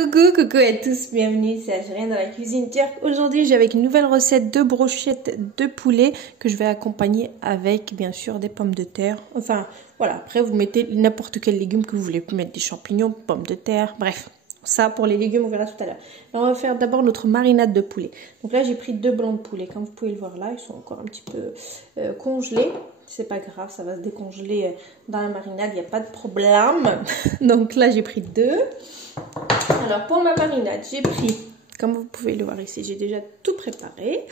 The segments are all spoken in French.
Coucou à tous, bienvenue, c'est Algérienne dans la cuisine turque. Aujourd'hui j'ai avec une nouvelle recette de brochettes de poulet que je vais accompagner avec bien sûr des pommes de terre. Enfin voilà, après vous mettez n'importe quel légume que vous voulez, vous pouvez mettre des champignons, pommes de terre, bref. Ça pour les légumes on verra tout à l'heure. On va faire d'abord notre marinade de poulet. Donc là j'ai pris 2 blancs de poulet, comme vous pouvez le voir là, ils sont encore un petit peu congelés. C'est pas grave, ça va se décongeler dans la marinade, il n'y a pas de problème. Donc là j'ai pris 2. Alors pour ma marinade, j'ai pris, comme vous pouvez le voir ici, j'ai déjà tout préparé.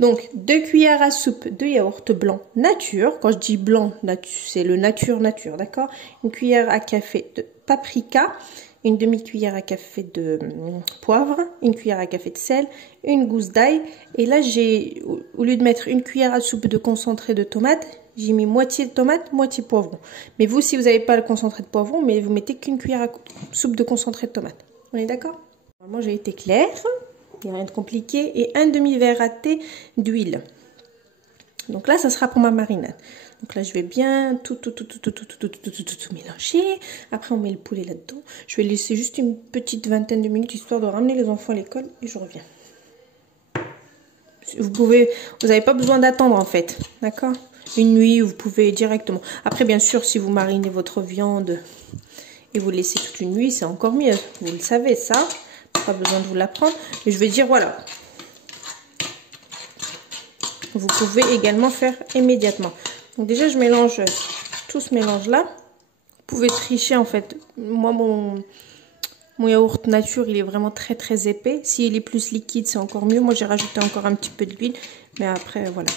Donc 2 cuillères à soupe de yaourt blanc nature. Quand je dis blanc, c'est le nature, d'accord. Une cuillère à café de paprika, une demi-cuillère à café de poivre, une cuillère à café de sel, une gousse d'ail. Et là j'ai, au lieu de mettre une cuillère à soupe de concentré de tomate, j'ai mis moitié de tomate, moitié poivron. Mais vous, si vous n'avez pas le concentré de poivron, mais vous mettez qu'une cuillère à soupe de concentré de tomate. On est d'accord? Moi, j'ai été claire. Il n'y a rien de compliqué. Et un demi-verre à thé d'huile. Donc là, ça sera pour ma marinade. Donc là, je vais bien tout mélanger. Après, on met le poulet là-dedans. Je vais laisser juste une petite vingtaine de minutes, histoire de ramener les enfants à l'école. Et je reviens. Vous n'avez pas besoin d'attendre, en fait. D'accord? Une nuit, vous pouvez directement. Après, bien sûr, si vous marinez votre viande et vous laissez toute une nuit, c'est encore mieux. Vous le savez, ça. Pas besoin de vous l'apprendre. Mais je vais dire, voilà. Vous pouvez également faire immédiatement. Donc déjà, je mélange tout ce mélange-là. Vous pouvez tricher, en fait. Moi, mon yaourt nature, il est vraiment très épais. S'il est plus liquide, c'est encore mieux. Moi, j'ai rajouté encore un petit peu d'huile. Mais après, voilà.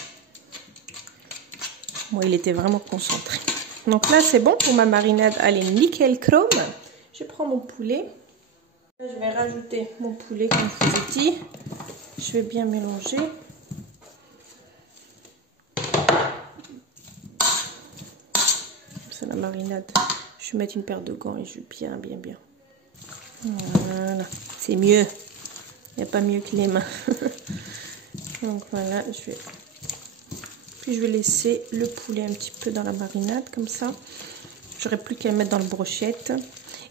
Moi, il était vraiment concentré. Donc là, c'est bon pour ma marinade. Allez, nickel chrome. Je prends mon poulet. Là, je vais rajouter mon poulet, comme je vous ai dit. Je vais bien mélanger. C'est la marinade. Je vais mettre une paire de gants et je vais bien. Voilà. C'est mieux. Il n'y a pas mieux que les mains. Donc voilà, je vais laisser le poulet un petit peu dans la marinade, comme ça. J'aurai plus qu'à le mettre dans le brochette.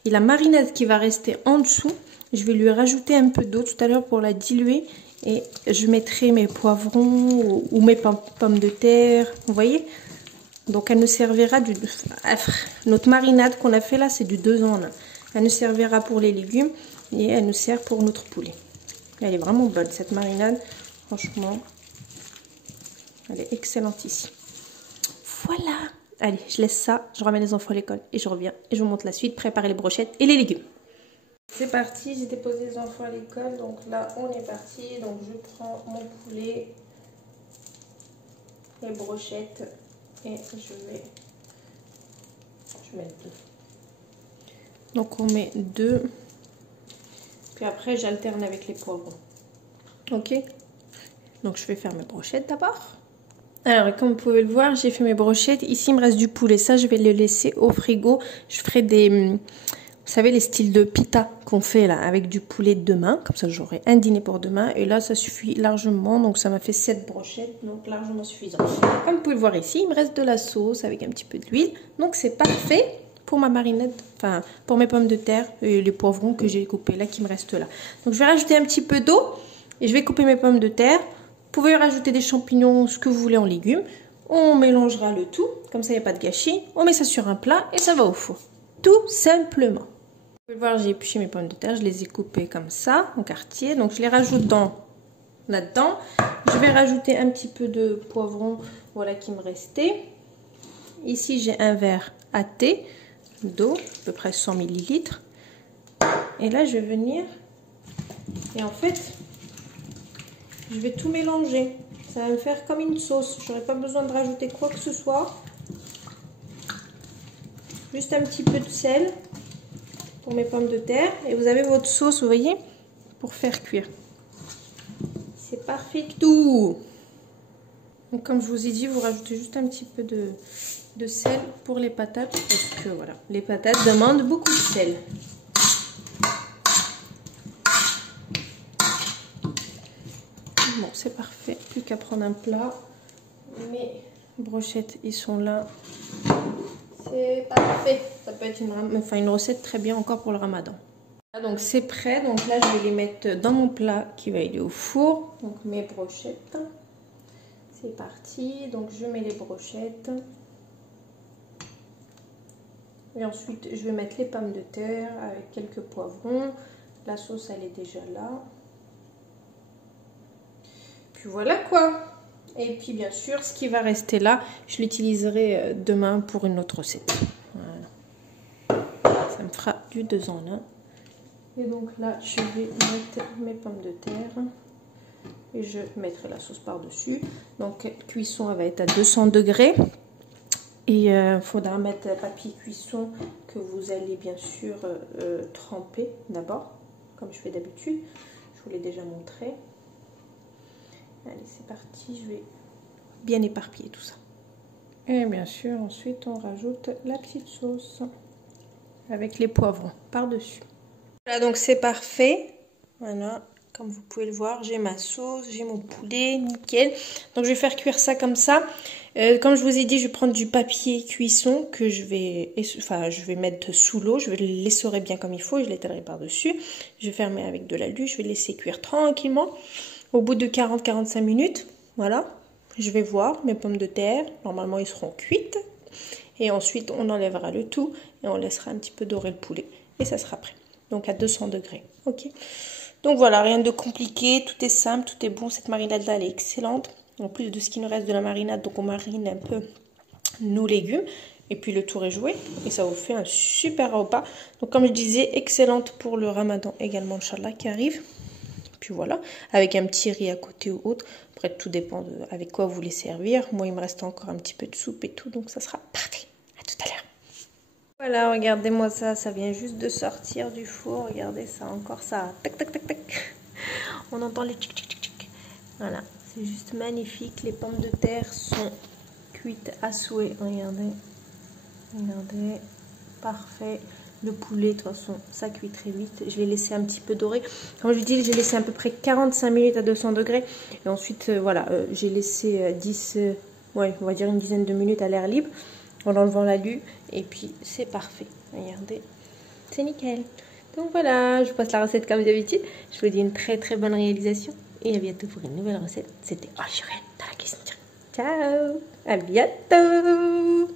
Et la marinade qui va rester en dessous, je vais lui rajouter un peu d'eau tout à l'heure pour la diluer. Et je mettrai mes poivrons ou mes pommes de terre. Vous voyez? Donc elle nous servira notre marinade qu'on a fait là, c'est du 2 en 1. Elle nous servira pour les légumes et elle nous sert pour notre poulet. Elle est vraiment bonne cette marinade. Franchement, elle est excellente ici. Voilà. Allez, je laisse ça. Je ramène les enfants à l'école et je reviens. Et je vous montre la suite. Préparer les brochettes et les légumes. C'est parti. J'ai déposé les enfants à l'école. Donc là, on est parti. Donc je prends mon poulet, les brochettes et je vais mettre 2. Donc on met 2. Puis après, j'alterne avec les poivrons. Ok? Donc je vais faire mes brochettes d'abord. Alors comme vous pouvez le voir, j'ai fait mes brochettes. Ici il me reste du poulet, ça je vais le laisser au frigo. Je ferai des, vous savez les styles de pita qu'on fait là avec du poulet de demain. Comme ça j'aurai un dîner pour demain. Et là ça suffit largement, donc ça m'a fait 7 brochettes, donc largement suffisant. Comme vous pouvez le voir ici, il me reste de la sauce avec un petit peu d'huile. Donc c'est parfait pour ma marinade, enfin pour mes pommes de terre et les poivrons que j'ai coupés là qui me restent là. Donc je vais rajouter un petit peu d'eau et je vais couper mes pommes de terre. Vous pouvez rajouter des champignons, ce que vous voulez en légumes. On mélangera le tout, comme ça il n'y a pas de gâchis. On met ça sur un plat et ça va au four. Tout simplement. Vous pouvez voir, j'ai épluché mes pommes de terre, je les ai coupées comme ça, en quartier. Donc je les rajoute là-dedans. Je vais rajouter un petit peu de poivron, voilà qui me restait. Ici j'ai un verre à thé d'eau, à peu près 100 ml. Et là je vais venir, et en fait, je vais tout mélanger. Ça va me faire comme une sauce. J'aurai pas besoin de rajouter quoi que ce soit. Juste un petit peu de sel pour mes pommes de terre. Et vous avez votre sauce, vous voyez, pour faire cuire. C'est parfait tout. Donc comme je vous ai dit, vous rajoutez juste un petit peu de sel pour les patates. Parce que voilà, les patates demandent beaucoup de sel. Bon, c'est parfait. Plus qu'à prendre un plat. Mes brochettes, ils sont là. C'est parfait. Ça peut être une recette très bien encore pour le ramadan. Donc c'est prêt, donc là je vais les mettre dans mon plat qui va aller au four. Donc mes brochettes, c'est parti. Donc je mets les brochettes. Et ensuite je vais mettre les pommes de terre avec quelques poivrons. La sauce elle est déjà là. Puis voilà quoi. Et puis bien sûr ce qui va rester là, je l'utiliserai demain pour une autre recette. Voilà. Ça me fera du 2 en 1. Et donc là, je vais mettre mes pommes de terre et je mettrai la sauce par-dessus. Donc cuisson, elle va être à 200 degrés. Et il faudra mettre papier cuisson que vous allez bien sûr tremper d'abord, comme je fais d'habitude. Je vous l'ai déjà montré. Allez, c'est parti. Je vais bien éparpiller tout ça. Et bien sûr, ensuite, on rajoute la petite sauce avec les poivrons par-dessus. Voilà, donc c'est parfait. Voilà, comme vous pouvez le voir, j'ai ma sauce, j'ai mon poulet, nickel. Donc je vais faire cuire ça comme ça. Comme je vous ai dit, je vais prendre du papier cuisson que je vais mettre sous l'eau. Je vais le l'essorer bien comme il faut, je l'étalerai par-dessus. Je vais fermer avec de l'alu, je vais laisser cuire tranquillement. Au bout de 40-45 minutes, voilà, je vais voir mes pommes de terre. Normalement, ils seront cuites. Et ensuite, on enlèvera le tout et on laissera un petit peu dorer le poulet. Et ça sera prêt. Donc à 200 degrés. Ok. Donc voilà, rien de compliqué. Tout est simple, tout est bon. Cette marinade-là, elle est excellente. En plus de ce qui nous reste de la marinade, donc on marine un peu nos légumes. Et puis le tour est joué. Et ça vous fait un super repas. Donc comme je disais, excellente pour le ramadan également, Inch'Allah, qui arrive. Puis voilà, avec un petit riz à côté ou autre. Après, tout dépend avec quoi vous voulez servir. Moi, il me reste encore un petit peu de soupe et tout. Donc ça sera parfait. À tout à l'heure. Voilà, regardez-moi ça, ça vient juste de sortir du four. Regardez ça, encore ça. Tac, tac, tac, tac. On entend les tchic, tchic, tchic, tchic. Voilà, c'est juste magnifique. Les pommes de terre sont cuites à souhait. Regardez, regardez, parfait. Le poulet, de toute façon, ça cuit très vite. Je l'ai laissé un petit peu doré. Comme je vous dis, j'ai laissé à peu près 45 minutes à 200 degrés. Et ensuite, voilà, j'ai laissé 10, ouais, on va dire une dizaine de minutes à l'air libre. En enlevant l'alu et puis c'est parfait, regardez, c'est nickel. Donc voilà, je vous passe la recette comme d'habitude. Je vous dis une très très bonne réalisation et à bientôt pour une nouvelle recette. C'était Algérienne dans la cuisine. Ciao, à bientôt.